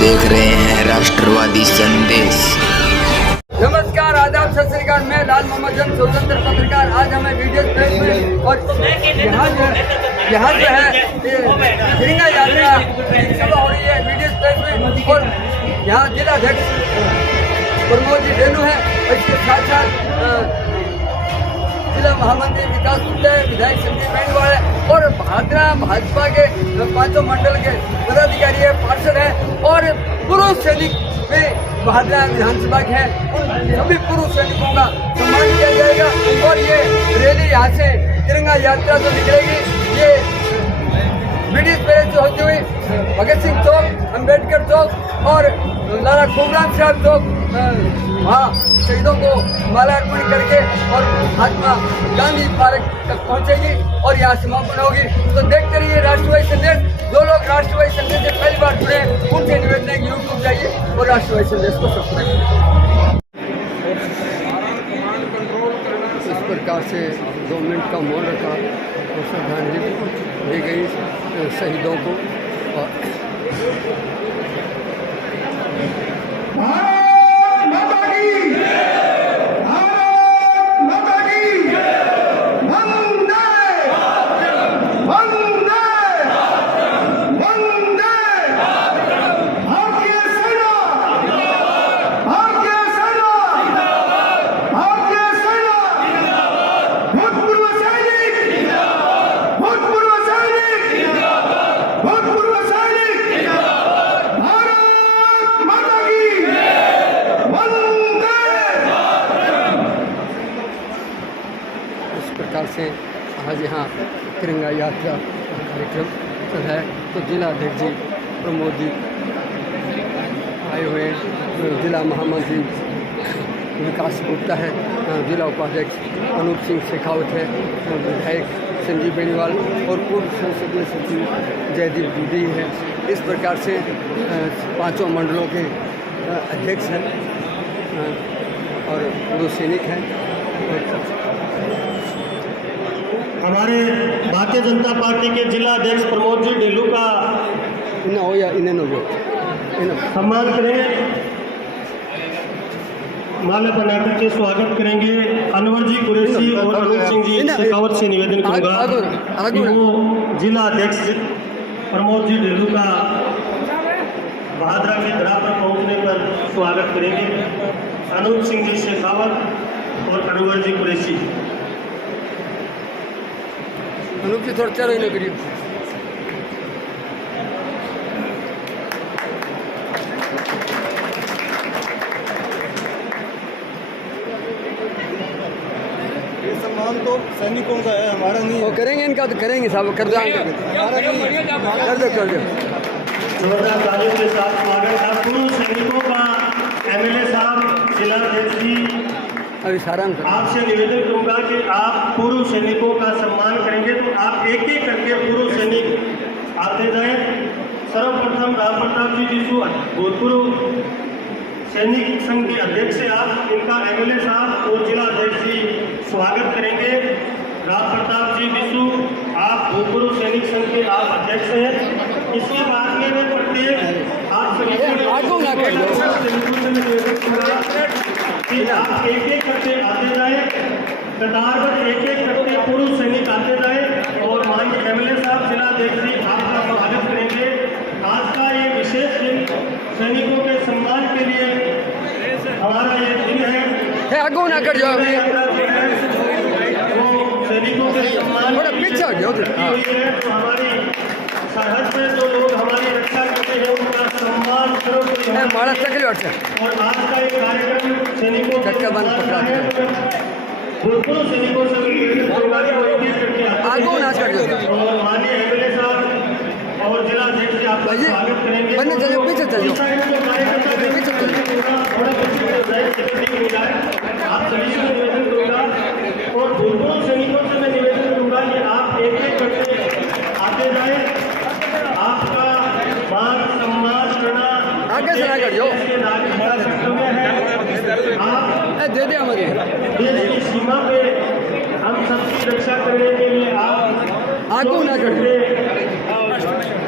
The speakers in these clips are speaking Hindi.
देख रहे हैं राष्ट्रवादी संदेश। नमस्कार, आदाब, सत श्री अकाल। मैं लाल मोहम्मद जंग, स्वतंत्र पत्रकार। आज हमें वीडियो प्रेस में और यहाँ जो है तिरंगा यात्रा सभा हो रही है वीडियो प्रेस में, और यहाँ जिलाध्यक्ष प्रमोद जी डेलू है, और इसके साथ साथ जिला महामंत्री विकास गुप्ता है, विधायक संजीव बेनीवाल है, और भादरा भाजपा के पांचों मंडल के पदाधिकारी है, पार्षद है, और पूर्व सैनिक भी भादरा विधानसभा के हैं। उन सभी पूर्व सैनिकों का सम्मान किया जाएगा। और ये रैली यहाँ से तिरंगा यात्रा जो निकलेगी, ये ब्रिटिश पैलेस से होती हुई भगत सिंह चौक, अम्बेडकर चौक और लाला खुमराम साहब चौक, वहाँ शहीदों को माला अर्पण करके और महात्मा गांधी पार्क तक पहुँचेगी और यहाँ समापन होगी। तो देखते रहिए राष्ट्रवादी संदेश। जो लोग राष्ट्रवादी संदेश से पहली बार जुड़े हैं, उनसे निवेदन है कि यूट्यूब जाइए और राष्ट्रवादी संदेश को सब्सक्राइब करें। इस प्रकार से 2 मिनट का मौन रखा और श्रद्धांजलि दी गई शहीदों को। प्रकार से आज यहाँ तिरंगा यात्रा कार्यक्रम चल है। तो जिला अध्यक्ष जी प्रमोद जी आए हुए हैं, जिला महामंत्री विकास गुप्ता है, जिला उपाध्यक्ष अनूप सिंह शेखावत है, विधायक संजीव बेनीवाल और पूर्व संसदीय सचिव जयदीप दूधी है। इस प्रकार से पांचों मंडलों के अध्यक्ष हैं और पूर्व सैनिक हैं। हमारे भारतीय जनता पार्टी के जिला अध्यक्ष प्रमोद जी डेलू का सम्मान करेंगे, माला बनाकर के स्वागत करेंगे। अनवर जी कुरैशी और अनूप सिंह जी शेखावत से निवेदन करूंगा कि वो जिला अध्यक्ष प्रमोद जी डेलू का भादरा की धरा पर पहुंचने पर स्वागत करेंगे। अनूप सिंह जी शेखावत और अनवर जी कुरैशी। अनूप जी थोड़ा चलो इन्हें करीब। ये सम्मान तो सैनिकों का है, हमारा नहीं। वो करेंगे, इनका तो करेंगे साहब, कर दो कर दो। जोरदार तालियों के साथ स्वागत है पूर्व सैनिकों का। एमएलए साहब, जिला अध्यक्ष जी, अभी सारांश आपसे निवेदन करूंगा कि आप पूर्व सैनिकों का सम्मान करेंगे तो आप एक एक करके पूर्व सैनिक आते जाएं। सर्वप्रथम राम प्रताप जी बिशु, भूतपूर्व सैनिक संघ के अध्यक्ष से आप इनका एमएलए साहब और जिला अध्यक्ष जी स्वागत करेंगे। राम प्रताप जी बिशु, आप भूतपूर्व सैनिक संघ के आप अध्यक्ष हैं। इसके बाद में मैं प्रत्येक आप सभी से कि आप एक एक करके आते जाए, कतारबद्ध एक एक करके पूर्व सैनिक आते जाए और माननीय एमएलए साहब, जिला अध्यक्ष जी आपका स्वागत करेंगे। आज का ये विशेष दिन सैनिकों के सम्मान के लिए हमारा ये दिन है। आगो ना कर जाओ, वो सैनिकों के सम्मान थोड़ा पीछे आ जाओ। तो हमारी सरहद पर जो लोग हमारी रक्षा करते हैं उनका सम्मान सर्वोपरि है। और आज का ये कार्यक्रम सैनिकों के भूतपूर्व सैनिकों से आगो ना कर जाओ। और माननीय एमएलए साहब और जिला अध्यक्ष जी आपका स्वागत करेंगे। पीछे चलो, आप सभी से निवेदन करूँगा और भूतपूर्व सैनिकों से मैं निवेदन करूँगा कि आप एक एक करके आते जाए। आपका मान सम्मान करना आगे से ना कर जाओ। आप दे दे हमारे देश की सीमा पे हम सबकी रक्षा करने के लिए आप आगो ना कर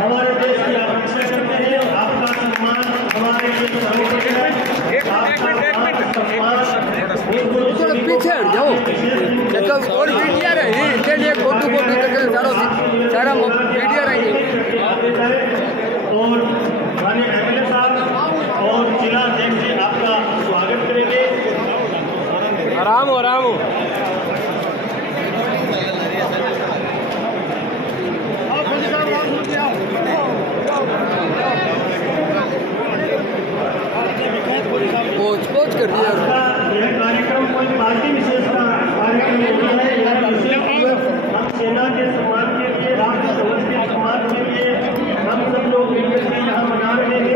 हमारे देश की आप रक्षा करते हैं। आपका सम्मान सब और मीडिया रही इसके लिए फोटो तक सारा मीडिया रही। और माननीय एमएलए साहब और जिला अध्यक्ष जी आपका स्वागत करेंगे। आराम हो आराम हो। पोच कर दिया। यह कार्यक्रम कोई पार्टी विशेष का कार्यक्रम नहीं है। यह विशेष हम सेना के सम्मान के लिए, राष्ट्र ध्वज के सम्मान के लिए हम सब लोग मिलकर के यहाँ मना रहे हैं।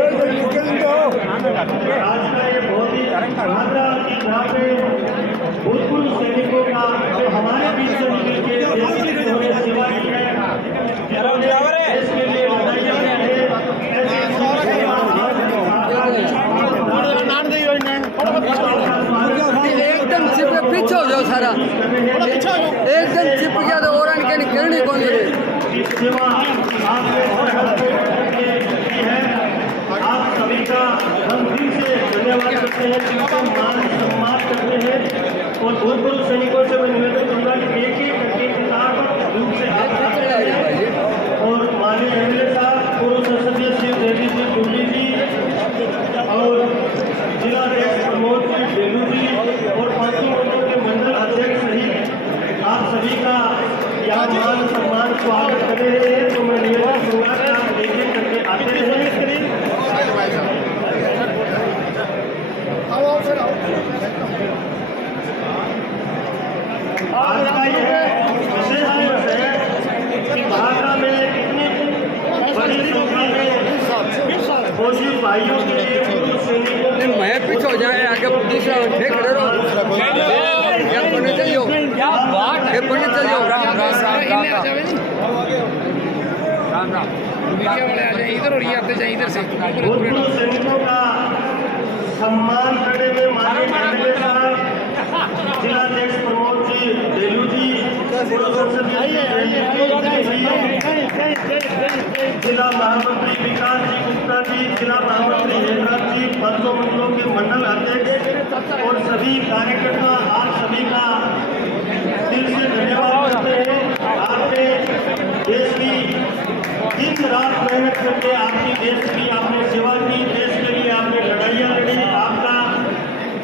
आज का ये बहुत ही भागा कि यहाँ पे भूतपूर्व सैनिकों का जो हमारे बीच से निकल के देश की जिन्होंने सेवा की है, जिन्होंने देश के लिए लड़ाइयाँ की है, एकदम चिप पीछे हो जाओ सारा, एकदम चिप गया तो और इनके गिरनी कौन दे। आप सभी का हम दिल से धन्यवाद करते हैं, जिनका मान सम्मान करते हैं। और भूतपूर्व सैनिकों से मैं निवेदन करूँगा कि एक एक करके किताब रूप से आप और माननीय एमएलए साहब, पूर्व संसदीय श्री देवी जी टूली जी और जिला अध्यक्ष प्रमोद जी डेलू जी और पांचों मंडलों के मंडल अध्यक्ष सहित आप सभी का यहाँ मान सम्मान स्वागत कर रहे हैं। तो मैं निवेदन करूँगा कि आप एक एक करके आते रहें। आज का यह विशेष दिवस है कि भाखड़ा में इतनी बड़ी संख्या में फौजी भाइयों के लिए पूर्व सैनिकों के मैं पीछे हो जाए आगे दूसरा फेंक रहे हो क्या पढ़ने चलियो ये पढ़ने चलियो। राम राम मीडिया वाले आ जाए इधर और ये आते जाए इधर से। भूतपूर्व सैनिकों का सम्मान करने में माननीय एमएलए साहब, जिला अध्यक्ष प्रमोद जी डेलू जी, पूर्व संसदीय जिला महामंत्री विकास जी गुप्ता जी, जिला महामंत्री हेमराज जी, पांचों मंडलों के मंडल अध्यक्ष और सभी कार्यकर्ता, आप सभी का दिल से धन्यवाद करते हैं। आपने देश की दिन रात मेहनत करके आपकी देश की आपने सेवा की, देश के लिए आपने लड़ाइयाँ लड़ी। आपका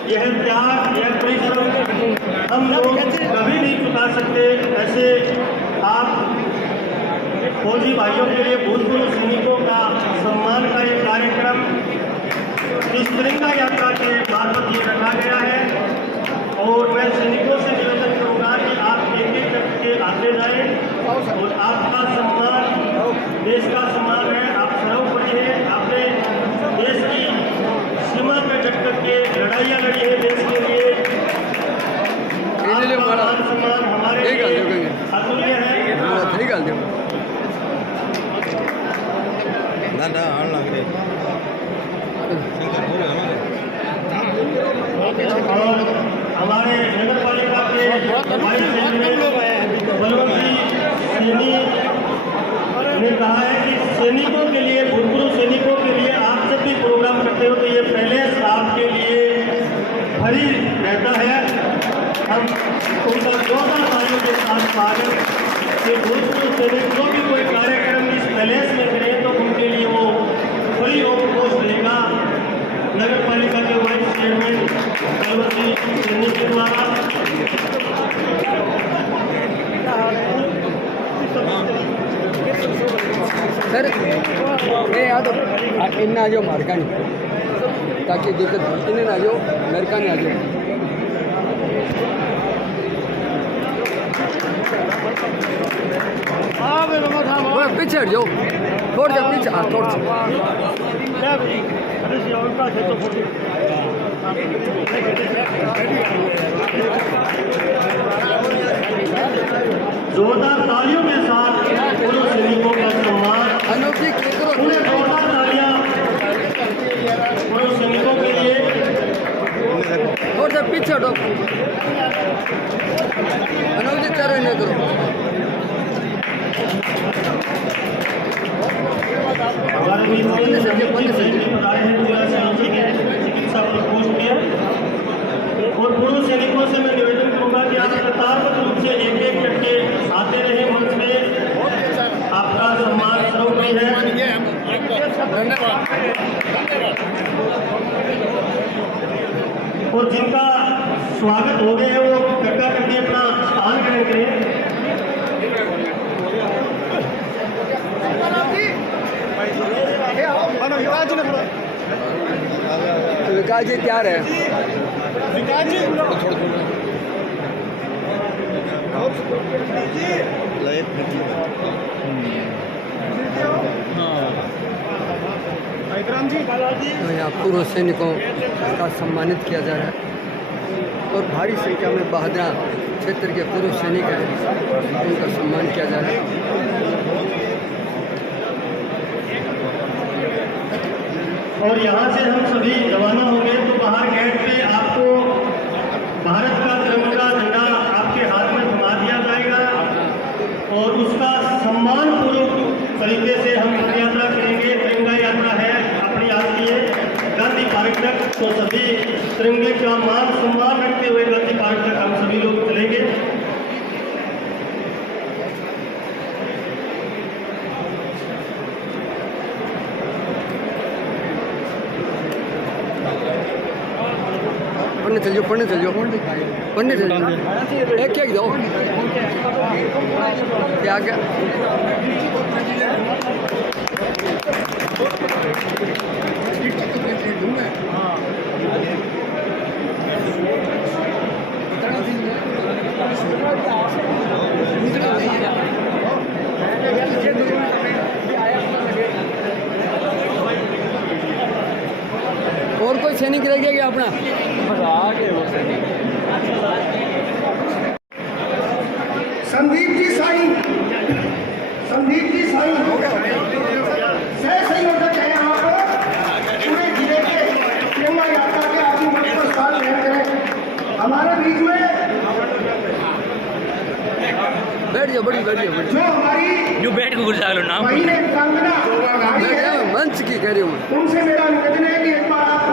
यह त्याग, यह परिश्रम हम लोग कभी नहीं चुका सकते। ऐसे आप फौजी भाइयों के लिए भूतपूर्व सैनिकों का सम्मान का एक कार्यक्रम इस तिरंगा यात्रा के मार्फत ये रखा गया है। और मैं सैनिकों से निवेदन करूँगा कि आप एक एक करके आते जाएं और आपका सम्मान देश का सम्मान है। आप सर्वोपरि है, आपने देश की सीमा पे डट करके लड़ाइयाँ लड़ी है देश के लिए। आपका मान सम्मान हमारे लिए अतुल्य है। और हमारे नगर पालिका के वाइस चेयरमैन बलवंत जी सैनी ने कहा है कि सैनिकों के लिए, भूतपूर्व सैनिकों के लिए आप जब भी प्रोग्राम करते हो तो ये पहले साहब के लिए फ्री रहता है। हम उनका जोरदार तालियों के साथ स्वागत कि भूतपूर्व सैनिक जो भी कोई कार्यक्रम इस पैलेस में करें तो उनके लिए वो फ्री ऑफ कॉस्ट रहेगा। नगर पालिका के वाइस चेयरमैन बलवंत जी सैनी के द्वारा सर ये याद इन आ जाओ मार्का नहीं ताकि दिक्कत इन आ जाओ लड़का नहीं आ जाओ। पीछे हट जाओ थोड़ जा पीछे थोड़ जोरदार तालियों के साथ पूर्व सैनिकों का सम्मान। अनूप जी जोरदार तालियां पूर्व सैनिकों के लिए। थोड़ा सा पीछे हटो अनूप जी चलो इन्हें करो। और पूर्व सैनिकों से मैं निवेदन करूंगा कि आप कतारबद्ध रूप से है। और जिनका स्वागत हो गए वो कृपया करके अपना स्थान ग्रहण करें। विकास जी तैयार है। तो यहाँ पूर्व सैनिकों का सम्मानित किया जा रहा है और भारी संख्या में बहादुर क्षेत्र के पूर्व सैनिक हैं, उनका सम्मान किया जा रहा है। और यहाँ से हम सभी रवाना होंगे तो बाहर गेट पे आपको भारत का तिरंगा झंडा आपके हाथ में थमा दिया जाएगा और उसका सम्मान पूर्वक तरीके से हम यात्रा करेंगे। तिरंगा यात्रा है अपनी याद लिए गांधी पार्क तक, तो सभी तिरंगे का मान सम्मान रखते हुए गांधी पार्क तक हम सभी लोग चलेंगे। पढ़ने चल जाओ एक एक दो क्या क्या और कोई सैनिक रह गया क्या अपना? संदीप जी साई सह संयोजक है यहाँ पर पूरे जिले के तिरंगा यात्रा के आदि मंच पर स्थान ग्रहण करें। हमारे बीच में बैठ जाओ जो हमारी जो बैठ के गुरजालो नाम बहन वीरांगना गाड़ी है, मंच की कह रही हूँ। उनसे मेरा निवेदन है कि एक बार आप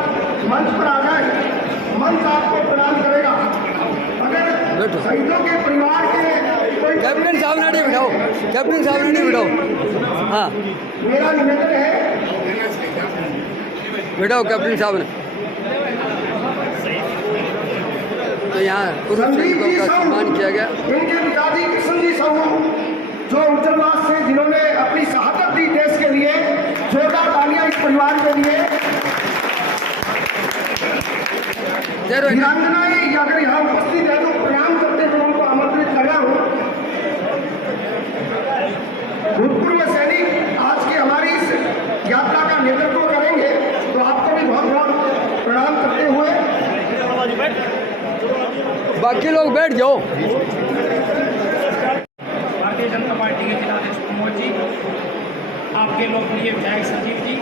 मंच पर आ जाए, मंच आपको प्रदान करेगा। अगर शहीदों के परिवार के कोई कैप्टन साहब ने बिठाओ, कैप्टन साहब ने बिठाओ। हाँ मेरा निवेदन है, बिठाओ कैप्टन साहब ने। तो यहाँ पूर्व सैनिकों का सम्मान किया गया। इनके पिताजी कृष्ण जी साहू जो उज्जवलास से जिन्होंने अपनी शहादत दी देश के लिए, जोरदार तालियां इस परिवार के लिए। वीरांगना अगर यहाँ उपस्थित है तो प्रणाम करते हुए उनको आमंत्रित कर रहा हूँ। भूतपूर्व सैनिक आज की हमारी इस यात्रा का नेतृत्व करेंगे, तो आपको भी बहुत बहुत प्रणाम करते हुए बाकी लोग बैठ जाओ। भारतीय जनता पार्टी के जिलाध्यक्ष प्रमोद जी, आपके लोकप्रिय विधायक सचिव जी,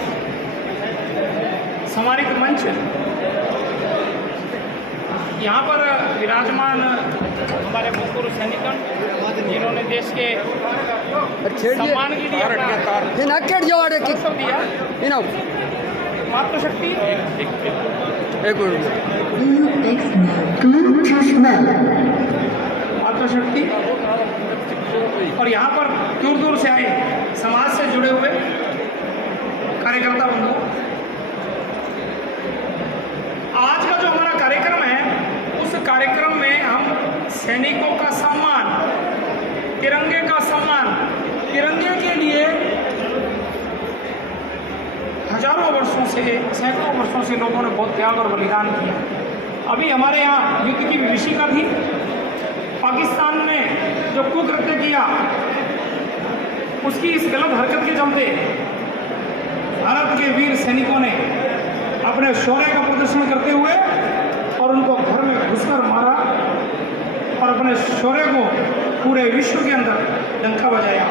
सम्मानित मंच, यहाँ पर विराजमान हमारे भूतपूर्व सैनिकगण जिन्होंने देश के सम्मान के लिए सब दिया। मातृशक्ति एक मिनट मातृशक्ति और यहाँ पर दूर दूर से आए समाज से जुड़े हुए कार्यकर्ता बंधु, आज का जो हमारा कार्यक्रम है उस कार्यक्रम में हम सैनिकों का सम्मान, तिरंगे का सम्मान, तिरंगे के लिए हजारों वर्षों से, सैकड़ों वर्षों से लोगों ने बहुत त्याग और बलिदान किया। अभी हमारे यहाँ युद्ध की विभीषिका थी, पाकिस्तान ने जो कुकृत्य किया उसकी इस गलत हरकत के चलते भारत के वीर सैनिकों ने अपने शौर्य का प्रदर्शन करते हुए और उनको घर में घुसकर मारा और अपने शौर्य को पूरे विश्व के अंदर डंका बजाया।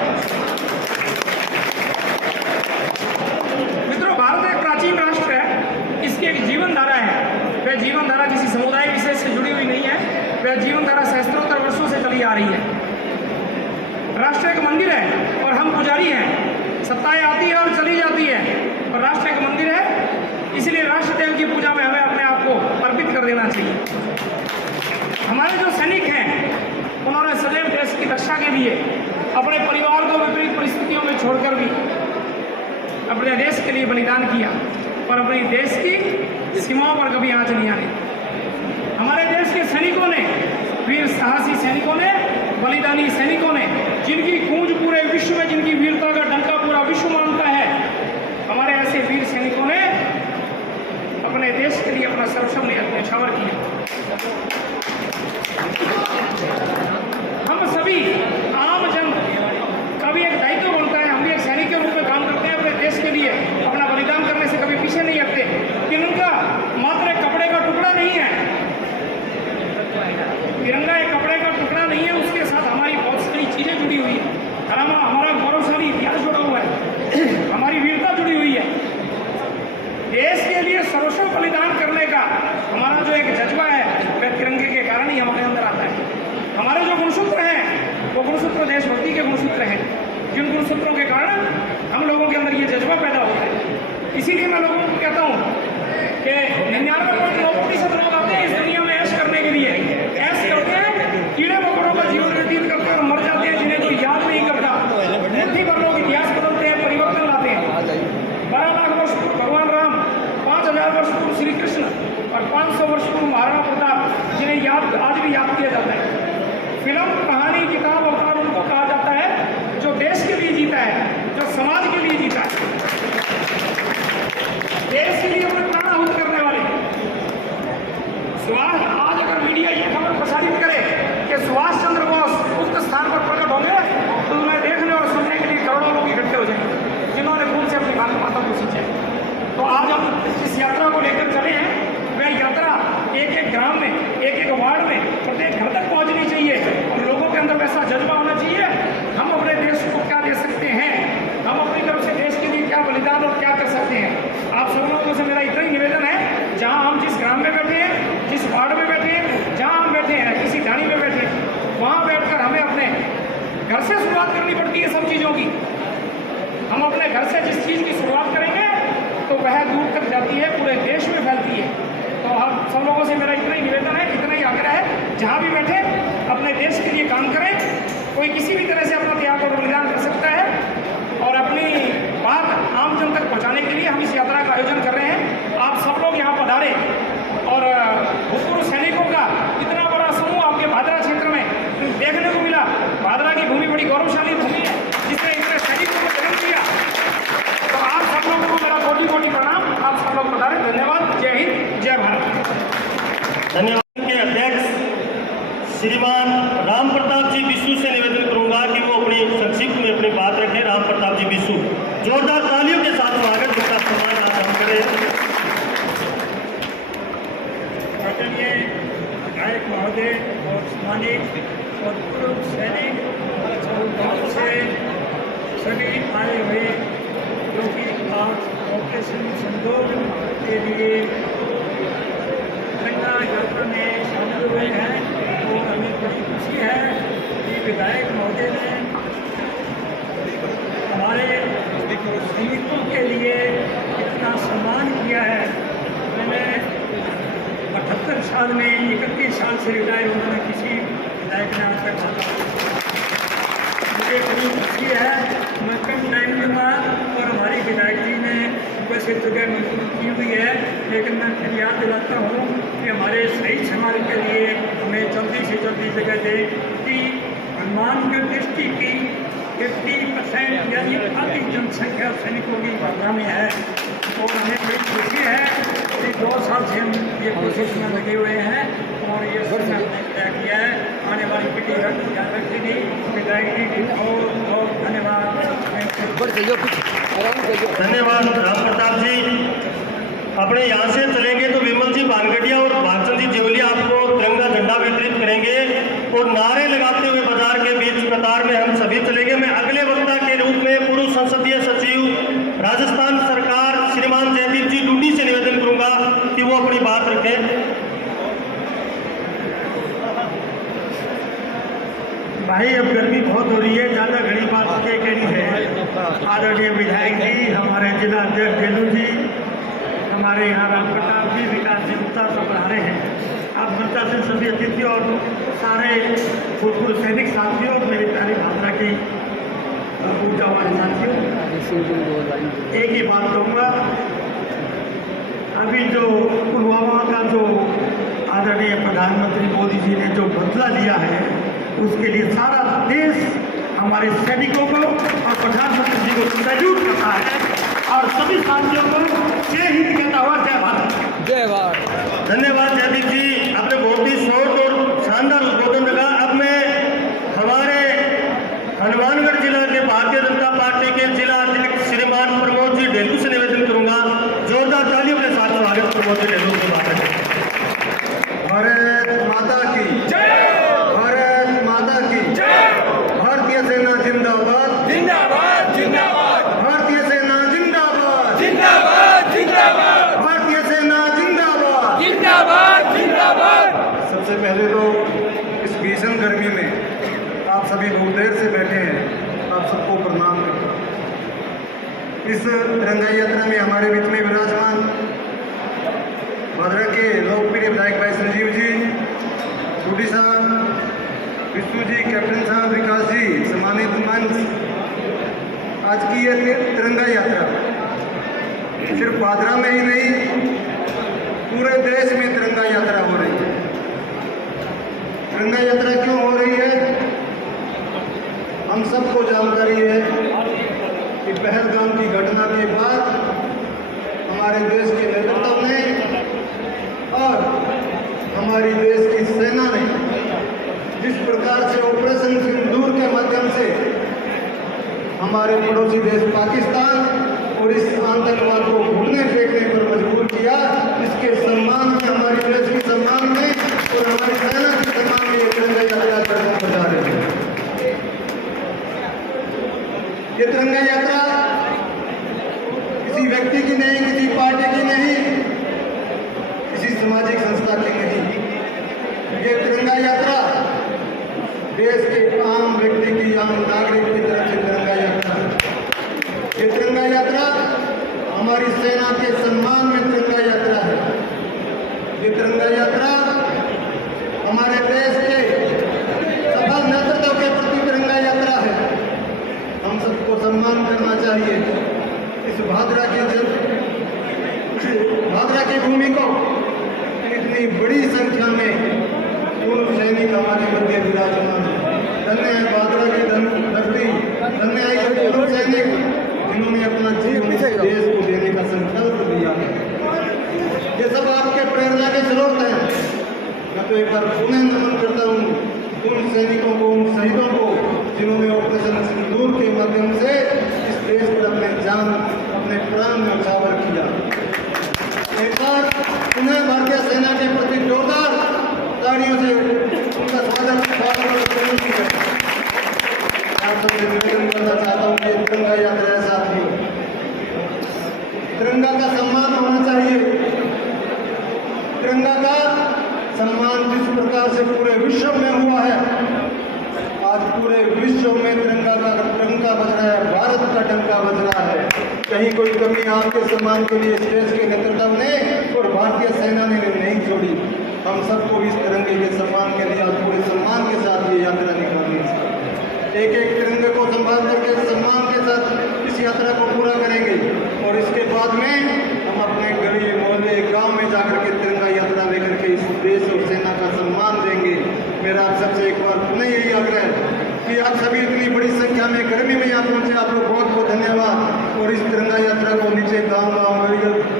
मित्रों, भारत एक प्राचीन राष्ट्र है, इसकी एक जीवन धारा है। वह जीवन धारा किसी समुदाय विशेष से जुड़ी हुई नहीं है, वह जीवन धारा सहस्त्रोत्तर वर्षों से चली आ रही है। राष्ट्र एक मंदिर है और हम पुजारी हैं। सत्ताएं आती है और चली जाती है, और राष्ट्र एक मंदिर है, इसलिए राष्ट्रदेव की पूजा में हमें अपने आप को अर्पित कर देना चाहिए। हमारे जो सैनिक हैं उन्होंने सदैव देश की रक्षा के लिए अपने परिवार को विपरीत परिस्थितियों में छोड़कर भी अपने देश के लिए बलिदान किया और अपनी देश की सीमाओं पर कभी आंच नहीं आने। हमारे देश के सैनिकों ने, वीर साहसी सैनिकों ने, बलिदानी सैनिकों ने, जिनकी गूंज पूरे विश्व में, जिनकी वीरता का डंका पूरा विश्व मानता है, हमारे ऐसे वीर सैनिकों ने अपने देश के लिए अपना सर्वस्व न्यौछावर किया। हम सभी आम जन का भी एक दायित्व बनता है, हम भी एक सैनिक के रूप में काम करते हैं अपने देश के लिए, अपना बलिदान करने से कभी पीछे नहीं हटते। तिरंगा मात्र एक कपड़े का टुकड़ा नहीं है, तिरंगा एक कपड़े का टुकड़ा नहीं है, उसके साथ हमारी बहुत सारी चीजें जुड़ी हुई है। हमारा गौरवशाली इतिहास जुड़ा हुआ है, हमारी वीरता जुड़ी हुई है। देश के लिए सर्वस्व बलिदान करने का हमारा जो एक जज्बा है वह तिरंगे के कारण ही हमारे अंदर आता है। हमारे जो गुणसूत्र हैं वो गुणसूत्र देशभक्ति के गुणसूत्र हैं, जिन गुणसूत्रों के कारण हम लोगों के अंदर ये जज्बा पैदा होता है। इसीलिए मैं लोगों को कहता हूँ कि 99% लोग आते हैं इस दुनिया में ऐश करने के लिए, ऐश करते हैं, कीड़े मकोड़ों का जीवन व्यतीत करते हैं और मर जाते हैं, जिन्हें कोई याद नहीं करता। मुट्ठी भर लोग इतिहास बदलते हैं, परिवर्तन लाते हैं। 12 लाख वर्ष पूर्व भगवान राम, 5000 वर्ष पूर्व श्री कृष्ण और 500 वर्ष पूर्व महाराणा प्रताप, जिन्हें याद आज भी याद किया जाता है। फिल्म, कहानी, किताब, अवतार उनको कहा जाता है जो देश के लिए जीता है, जो समाज के लिए जीता है, देश के लिए अपने प्राण आहूत करने वाले। सुभाष, आज अगर मीडिया ये खबर प्रसारित करे कि सुभाष चंद्र बोस उक्त स्थान पर प्रकट होंगे तो उन्हें देखने और सुनने के लिए करोड़ों लोग इकट्ठे हो जाएंगे, जिन्होंने खून से अपनी माता को सींचा है। तो आज हम इस यात्रा को लेकर चले हैं। वह यात्रा एक एक ग्राम में, एक एक वार्ड में, प्रत्येक घर तक पहुंचनी चाहिए और लोगों के अंदर वैसा जज्बा होना चाहिए, हम अपने देश को क्या दे सकते हैं, हम अपनी तरफ से देश के लिए क्या बलिदान और क्या कर सकते हैं। आप सब लोगों से मेरा इतना ही निवेदन है, जहां हम जिस ग्राम में बैठे हैं, जिस वार्ड में बैठे हैं, जहां हम बैठे हैं, किसी ढाणी में बैठे हैं, वहां बैठकर हमें अपने घर से शुरुआत करनी पड़ती है सब चीज़ों की। हम अपने घर से जिस चीज़ की शुरुआत करेंगे तो वह दूर तक जाती है, पूरे देश में फैलती है। तो हम सब लोगों से मेरा इतना ही निवेदन है, इतना ही आग्रह है, जहाँ भी बैठे अपने देश के लिए काम करें। कोई किसी भी तरह से अपना त्याग और बलिदान कर सकता है और अपनी बात आम जन तक पहुँचाने के लिए हम इस यात्रा का आयोजन कर रहे हैं। आप सब लोग यहाँ पधारे और भूतपूर्व सैनिकों का इतना बड़ा समूह आपके भादरा क्षेत्र में देखने को मिला। भादरा की भूमि बड़ी गौरवशाली भूमि है, जिसने इतने सैनिकों को जन्म दिया। तो आप सब लोगों को मेरा कोटि कोटि प्रणाम। आप सब लोग पधारे। धन्यवाद। जय हिंद, जय भारत। धन्यवाद। के अध्यक्ष श्रीमान राम प्रताप जी बिस्सू से निवेदन करूंगा कि वो अपनी संक्षिप्त में अपनी बात रखें। राम प्रताप जी बिस्सू, जोरदार तालियों के साथ स्वागत, उनका सम्मान आज हम करें। आदरणीय विधायक महोदय और सम्मानित और पूर्व सैनिक और गाँव से सभी आए हुए जो कि आज ऑपरेशन संदोग के लिए तिरंगा यात्रा में शामिल हुए हैं। तो हमें बड़ी खुशी है कि विधायक महोदय ने हमारे सैनिकों के लिए इतना सम्मान किया है। मैंने 78 साल में 31 साल से रिटायर उन्होंने किसी विधायक ने आज तक माना। मुझे बड़ी खुशी है, मैं कम टाइम लूँगा और हमारी विधायक जी ने वैसे जगह मंजूर की हुई है, लेकिन मैं फिर याद दिलाता हूँ कि हमारे शहीद समाज के लिए हमें जल्दी से जल्दी जगह दे कि हनुमानगढ़ डिस्ट्रिक्ट की 50% यानी आधी जनसंख्या सैनिकों की भावना में है। और हमें बड़ी खुशी है कि 2 साल से हम ये कोशिश में लगे हुए हैं और ये हमने तय किया है। आने वाली पीढ़ी ध्यान रखेगी। विधायक जी और धन्यवाद। धन्यवाद राम प्रताप जी। अपने यहाँ से चलेंगे तो विमल जी भानगढ़िया और भागचंद जी देवलिया आपको तिरंगा झंडा वितरित करेंगे और नारे लगाते हुए बाजार के बीच कतार में हम सभी चलेंगे। मैं अगले वक्ता के रूप में पूर्व संसदीय सचिव राजस्थान सरकार श्रीमान जयदीप जी डूडी से निवेदन करूंगा कि वो अपनी बात रखें। भाई अब गर्मी बहुत हो रही है, ज़्यादा घड़ी बात के कड़ी है। आदरणीय विधायक जी, हमारे जिला अध्यक्ष गेलू जी, हमारे यहाँ राम प्रताप जी, विकास जी गुप्ता सब आ रहे हैं। आप जनता से सभी अतिथि और सारे भूतपूर्व सैनिक साथियों और मेरी प्यारी भावना की ऊर्जा वाले साथियों, एक ही बात कहूँगा, अभी जो पुलवामा का जो आदरणीय प्रधानमंत्री मोदी जी ने जो बदला लिया है, उसके लिए सारा देश हमारे सैनिकों को और प्रधानमंत्री जी को सैल्यूट करता है और सभी साथियों को जय हिंद कहता हुआ जय भारत। जय भारत। धन्यवाद जयदीप जी, आपने बहुत ही शॉर्ट और शानदार उद्बोधन रखा। अब मैं हमारे हनुमानगढ़ जिला के भारतीय जनता पार्टी के जिला अध्यक्ष श्रीमान प्रमोद जी ढेलू से निवेदन करूंगा, जोरदार तालियों के साथ स्वागत प्रमोद जी ढेलू की बात है। भारत माता की जय, भारत माता की जय, भारतीय सेना जिंदाबाद जिंदाबाद जिंदाबाद भारतीय सेना जिंदाबाद जिंदाबाद जिंदाबाद भारतीय सेना जिंदाबाद। जिंदाबाद जिंदाबाद। सबसे पहले तो इस भीषण गर्मी में आप सभी बहुत देर से बैठे हैं, आप सबको प्रणाम करता हूं। इस तिरंगा यात्रा में हमारे बीच में विराजमान भादरा के लोकप्रिय विधायक भाई संजीव जी, सूडी साहब, विष्णु जी, कैप्टन साहब, विकास जी, सम्मानित मंच, आज की यह तिरंगा यात्रा सिर्फ भादरा में ही नहीं, पूरे देश में तिरंगा यात्रा हो रही है। तिरंगा यात्रा क्यों हो रही है? हम सबको जानकारी है कि पहलगाम की घटना के बाद हमारे देश के नेतृत्व ने और हमारी देश की सेना ने जिस प्रकार से ऑपरेशन सिंदूर के माध्यम से हमारे पड़ोसी देश पाकिस्तान और इस आतंकवाद को घुटने फेंकने पर मजबूर किया, इसके सम्मान में, हमारे देश के सम्मान में और हमारी सेना के सम्मान में ये तिरंगा यात्रा करना बता रहे हैं। ये तिरंगा यात्रा किसी व्यक्ति की नहीं, किसी पार्टी की नहीं, किसी सामाजिक संस्था की नहीं। ये तिरंगा यात्रा देश के आम व्यक्ति की, आम नागरिक की तरफ से तिरंगा यात्रा है। ये तिरंगा यात्रा हमारी सेना के सम्मान में तिरंगा यात्रा है। ये तिरंगा यात्रा हमारे देश के सफल नेतृत्व के प्रति तिरंगा यात्रा है। हम सबको सम्मान करना चाहिए। इस भादरा की भूमि को इतनी बड़ी संख्या में पूर्व सैनिक हमारे मध्य विराजमान है। धन्य है भादरा की धरती, धन्य है ये पूर्व सैनिक जिन्होंने अपना जीवन इस देश को देने का संकल्प लिया है। ये सब आपके प्रेरणा के स्रोत हैं। मैं तो एक बार पुनः नमन करता हूँ उन सैनिकों को, उन शहीदों को जिन्होंने ऑपरेशन सिंदूर के माध्यम से इस देश पर अपने जान, अपने प्राण न्यौछावर किया। एक बार पुनः भारतीय सेना के प्रति जोरदार तालियों से उनका स्वागत करें। आप सबसे निवेदन करना चाहता हूँ कि तिरंगा यात्रा साथी, तिरंगा का सम्मान होना चाहिए। तिरंगा का सम्मान जिस प्रकार से पूरे विश्व में हुआ है, आज पूरे विश्व में तिरंगा का डंका बज रहा है, भारत का डंका बज रहा है। कहीं कोई कमी आपके सम्मान के लिए इस देश के नेतृत्व ने और भारतीय सेना ने नहीं छोड़ी। हम सबको इस तिरंगे के सम्मान के लिए आज पूरे सम्मान के साथ ये यात्रा निकालनी है। एक एक तिरंगे को संभाल करके सम्मान के साथ इस यात्रा को पूरा करेंगे और इसके बाद में हम अपने गली मोहल्ले गांव में जाकर के तिरंगा यात्रा लेकर के इस देश और सेना का सम्मान देंगे। मेरा आप सबसे एक बार पुनः यही आग्रह है कि आप सभी इतनी बड़ी संख्या में गर्मी में यहाँ पहुँचे, आप लोग बहुत बहुत धन्यवाद। और इस तिरंगा यात्रा को नीचे गाँव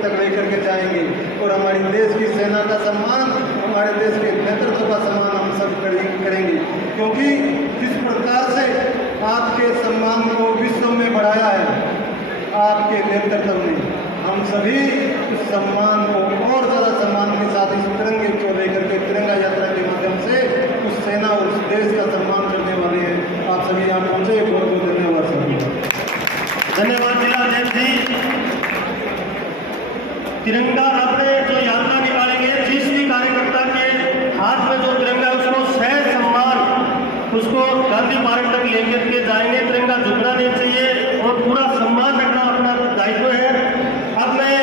तक लेकर के जाएंगे और हमारी देश की सेना का सम्मान, हमारे देश के नेतृत्व का सम्मान हम सब करेंगे। क्योंकि जिस प्रकार से आपके सम्मान को विश्व में बढ़ाया है आपके नेतृत्व ने, हम सभी इस सम्मान को और ज़्यादा सम्मान के साथ इस तिरंगे को लेकर के तिरंगा यात्रा के माध्यम से उस सेना और उस देश का सम्मान करने वाले हैं। आप सभी यहाँ पहुँचे, बहुत बहुत धन्यवाद सभी। धन्यवाद जिलाध्यक्ष जी। तिरंगा अपने जो यात्रा निकालेंगे, जिस भी कार्यकर्ता के हाथ में जो तिरंगा उसको सहज सम्मान उसको गांधी पार्क तक लेकर के जाएंगे। तिरंगा झुकना नहीं चाहिए और पूरा सम्मान रखना अपना दायित्व है। अब मैं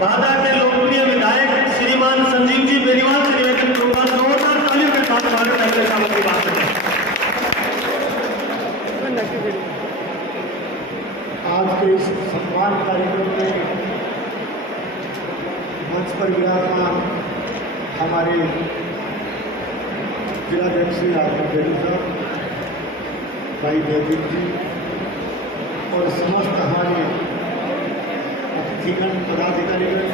भादरा के लोकप्रिय विधायक श्रीमान संजीव जी बेरीवाल से निवेदन करूंगा, जोरदार तालियों के साथ स्वागत करके सामने की बात करें। आज के इस सम्मान कार्यक्रम में मंच पर विराजमान हमारे जिलाध्यक्ष श्री राजन साहब, भाई जयदीप जी और समस्त हमारे अतिथिगण, पदाधिकारीगण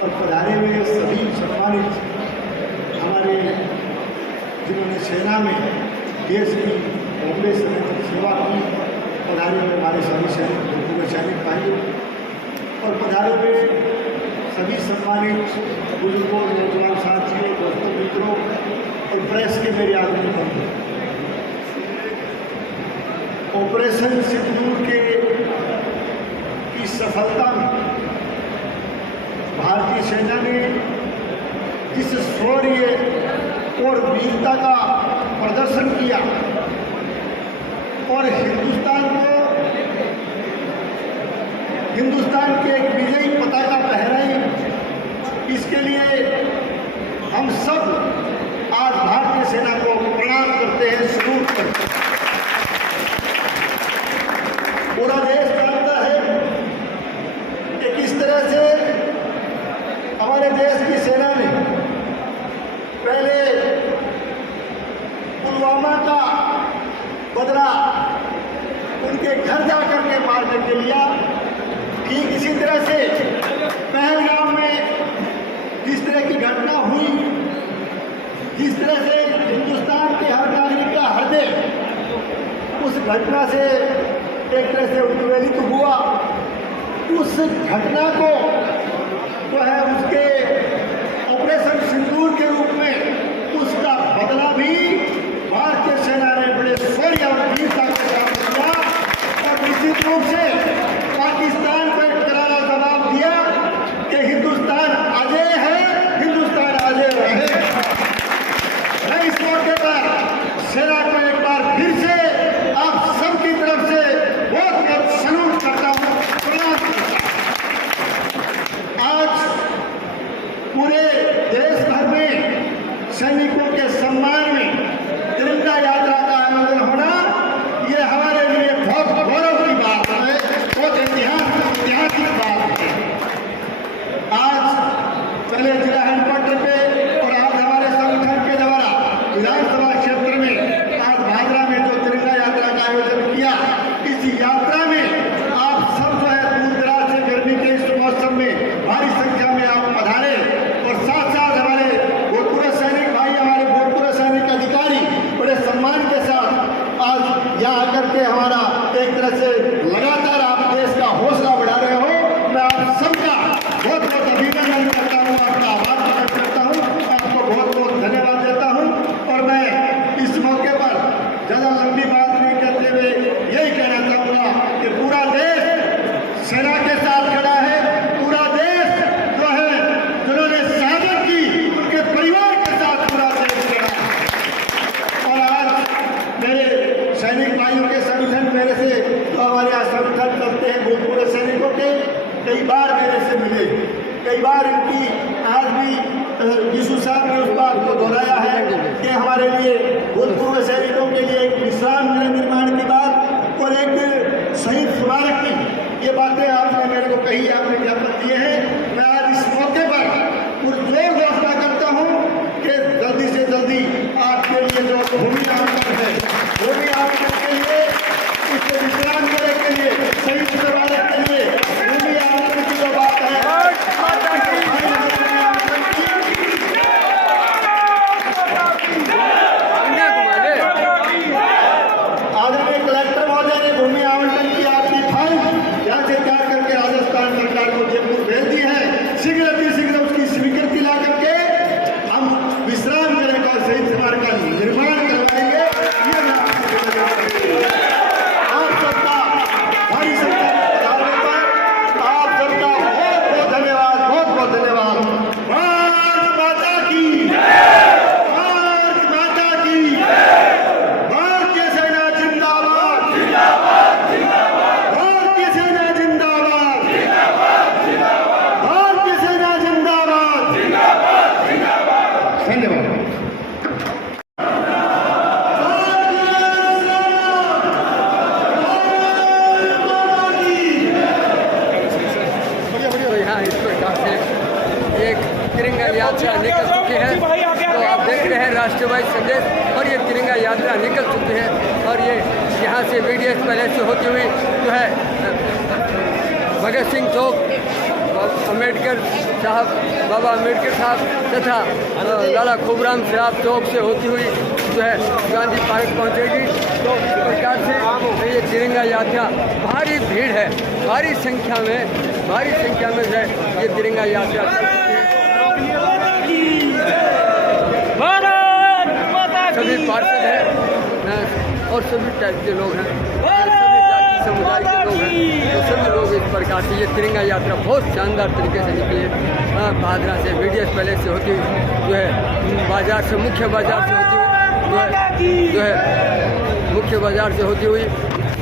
और पधारे हुए सभी सम्मानित हमारे जिन्होंने सेना में देश की लंबे समय तक सेवा की, पधारे हुए हमारे सभी सैनिक, भूतपूर्व सैनिक भाइयों और पधारे हुए सभी सम्मानित बुजुर्गों, नौजवान साथियों, दोस्तों, मित्रों और प्रेस के मेरे आदमी बंधु। ऑपरेशन सिंदूर की सफलता में भारतीय सेना ने जिस शौर्य और वीरता का प्रदर्शन किया और हिंदुस्तान के एक विजयी पताका फहराई, इसके लिए हम सब आज भारतीय सेना को प्रणाम करते हैं, सलूट करते हैं। पूरा देश जानता है कि किस तरह से हमारे देश की सेना ने पहले पुलवामा का बदला उनके घर जाकर के मारने के लिया, ठीक इसी तरह से पहलगाम में जिस तरह की घटना हुई, जिस तरह से हिंदुस्तान के हर नागरिक का हृदय उस घटना से एक तरह से उद्वेलित हुआ, उस घटना को जो है उसके ऑपरेशन सिंदूर के रूप में उसका बदला भी भारतीय सेना ने बड़े शौर्य और वीरता के साथ किया और निश्चित रूप से पाकिस्तान को एक करारा जवाब दिया कि हिंदुस्तान अजय है, हिंदुस्तान अजय रहे। मैं इस मौके पर सेना को एक बार फिर से आप सबकी तरफ से बहुत बहुत सलूट करता हूँ, प्रणाम करता हूँ। आज पूरे देश भर में सैनिकों के सम्मान में तिरंगा यात्रा का आयोजन होना, ये हमारे लिए बहुत गौरव की बात है, बहुत ऐतिहासिक बात है। आज पहले जिला हेडक्वार्टर पे और आज हमारे संगठन के द्वारा विधानसभा क्षेत्र में आज भादरा में जो तिरंगा यात्रा का आयोजन किया, इस यात्रा में आप सब जो है दूर दराज से गर्मी के इस मौसम में भारी संख्या में आप पधारे और साथ साथ हमारे भूतपूर्व सैनिक भाई, हमारे भूतपूर्व सैनिक अधिकारी बड़े सम्मान के साथ आज यहाँ आकर के हमारा एक तरह से लगातार आप देश का हौसला बढ़ा रहे हो। मैं आप सबका बहुत बहुत अभिनंदन करता हूँ, आपका आभार प्रकट करता हूँ, आपको बहुत बहुत धन्यवाद देता हूँ। और मैं इस मौके पर ज़्यादा लंबी बात नहीं करते हुए यही कहना चाहूँगा कि पूरा देश सेना के साथ खड़ा है, पूरा देश जो है जिन्होंने शहादत की उनके परिवार के साथ पूरा देश खड़ा है। और आज मेरे सैनिक भाइयों के संगठन मेरे से जो हमारे यहाँ संगठन करते हैं भूतपूर्व सैनिकों के, कई बार मेरे से मिले, कई बार इनकी आज भी यीशु साहब ने उस बात को दोहराया है कि हमारे लिए भूतपूर्व सैनिकों के लिए एक विश्राम गृह निर्माण की बात और एक शहीद स्मारक की, ये बातें आपने मेरे को कही, आपने ज्ञापन दिए हैं। मैं आज इस मौके पर पुरजोर घोषणा करता हूँ कि जल्दी से जल्दी आपके लिए जो भूमि आवंटन है, भूमि आवंटन के लिए, उसके विश्राम गृह के लिए, शहीद स्मारक के लिए भूमि आवंटन की जो बात है, आदरणीय कलेक्टर महोदय ने भूमि आवंटन की आपकी फाइल यहाँ से तैयार करके राजस्थान सरकार को जयपुर भेज दी है। शीघ्र अतिशीघ्र उसकी स्वीकृति ला करके हम विश्राम गृह का शहीद स्मारक का निर्माण करवाएंगे। राष्ट्रवादी संदेश, और ये तिरंगा यात्रा निकल चुकी है। और ये यहाँ से VDS पैलेस से होती हुई जो है भगत सिंह चौक, अम्बेडकर साहब, बाबा अम्बेडकर साहब तथा लाला खूबराम साहब चौक से होती हुई जो है गांधी पार्क पहुंचेगी। तो इस प्रकार से ये तिरंगा यात्रा भारी भीड़ है, भारी संख्या में जो है ये तिरंगा यात्रा चल चुकी है। सभी पार्षद हैं और सभी टाइप के लोग हैं, सभी जाति समुदाय के लोग हैं, तो सभी लोग इस प्रकार से ये तिरंगा यात्रा बहुत शानदार तरीके से निकली है। भादरा से VDS पैलेस से होती हुई जो है बाजार से, मुख्य बाजार से होती हुई जो है मुख्य बाजार से होती हुई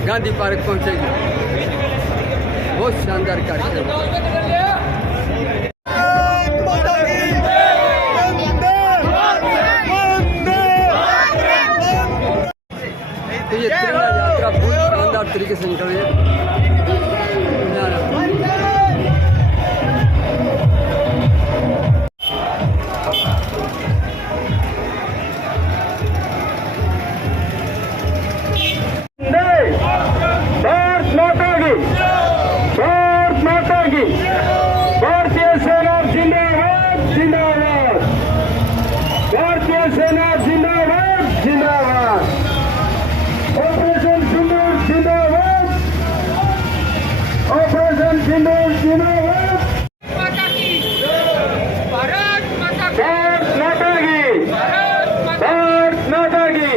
गांधी पार्क पहुंचेगी। बहुत शानदार कार्यक्रम। तो ये तिरंगा यात्रा बहुत शानदार तरीके से निकल रही है। भारतीय सेना जिंदाबाद जिंदाबाद, भारतीय सेना जिंदाबाद जिंदाबाद, ऑपरेशन सिंदूर जिंदाबाद, ऑपरेशन सिंदूर जिंदाबाद, भारत माता की, भारत माता की,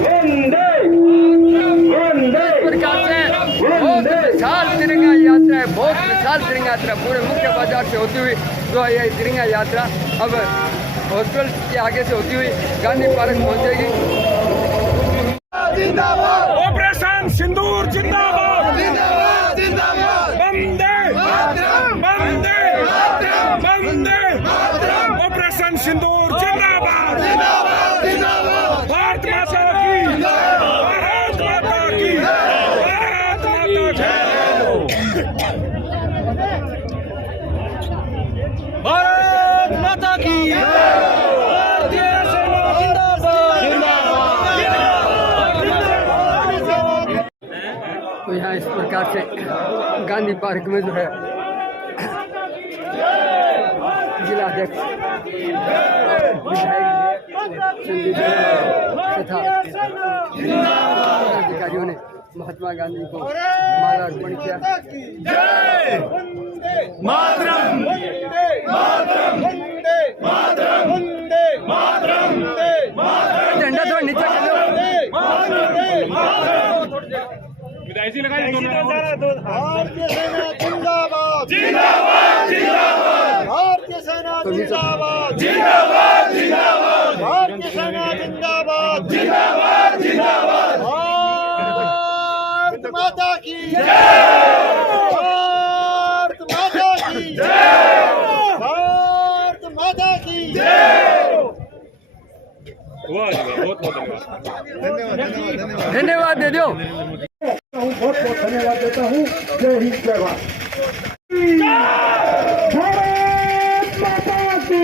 वंदे वंदे। बहुत विशाल तिरंगा यात्रा है, बहुत विशाल तिरंगा यात्रा पूरे मुख्य बाजार से होती हुई जो है ये तिरंगा यात्रा अब हॉस्पिटल के आगे से होती हुई गांधी पार्क पहुंचेगी। ऑपरेशन सिंदूर जिंदाबाद, वंदे वंदे वंदे, ऑपरेशन सिंदूर जिंदाबाद, भारत माता की, भारत माता की, भारत माता की, भारत माता की, भारतीय सेना जिंदाबाद। तो यहाँ इस प्रकार से गांधी पार्क में जो है जिला अध्यक्ष, विधायक संदीप तथा अधिकारियों ने महात्मा गांधी को माला अर्पण किया। झंडा थोड़ा नीचे कर लो। विदाई लगाई दोनों। भारतीय सेना जिंदाबाद जिंदाबाद जिंदाबाद, भारतीय सेना जिंदाबाद जिंदाबाद जिंदाबाद, भारतीय सेना जिंदाबाद जिंदाबाद जिंदाबाद, भारत माता की जय, भारत माता की जय, भारत माता की जय। बहुत बहुत धन्यवाद दे दो। बहुत बहुत धन्यवाद देता हूँ। जय हिंद जय भारत। भारत माता की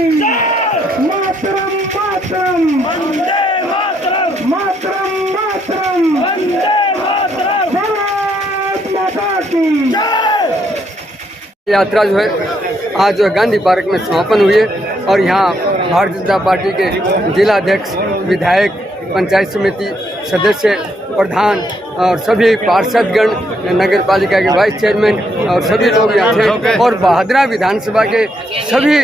मातरम मातरम, वंदे मातरम, मातरम मातरम, वंदे मातरम, भारत माता की जय। यात्रा जो है आज जो है गांधी पार्क में समापन हुई है और यहाँ भारतीय जनता पार्टी के जिला अध्यक्ष, विधायक, पंचायत समिति सदस्य, प्रधान और सभी पार्षदगण, नगर पालिका के वाइस चेयरमैन और सभी लोग यहाँ थे। और भादरा विधानसभा के सभी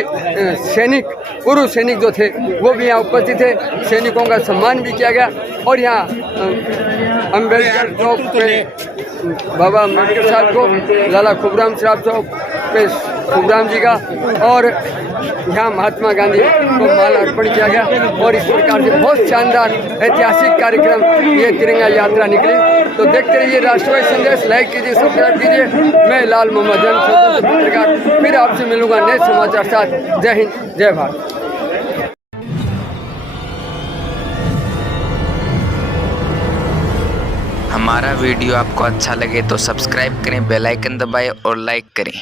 सैनिक, पूर्व सैनिक जो थे वो भी यहाँ उपस्थित थे। सैनिकों का सम्मान भी किया गया। और यहाँ अम्बेडकर चौक पे बाबा अम्बेडकर साहब को, लाला खूबराम साहब चौक पे खूबराम जी का, और यहाँ महात्मा गांधी को माला अर्पण किया गया। और इस प्रकार से बहुत शानदार ऐतिहासिक कार्यक्रम ये तिरंगा यात्रा निकली। तो देखते रहिए राष्ट्रवादी संदेश, लाइक कीजिए, सब्सक्राइब कीजिए। मैं लाल मोहम्मद स्वतंत्र पत्रकार फिर आपसे मिलूंगा नए समाचार साथ। जय हिंद जय भारत। हमारा वीडियो आपको अच्छा लगे तो सब्सक्राइब करें, बेल आइकन दबाएं और लाइक करें।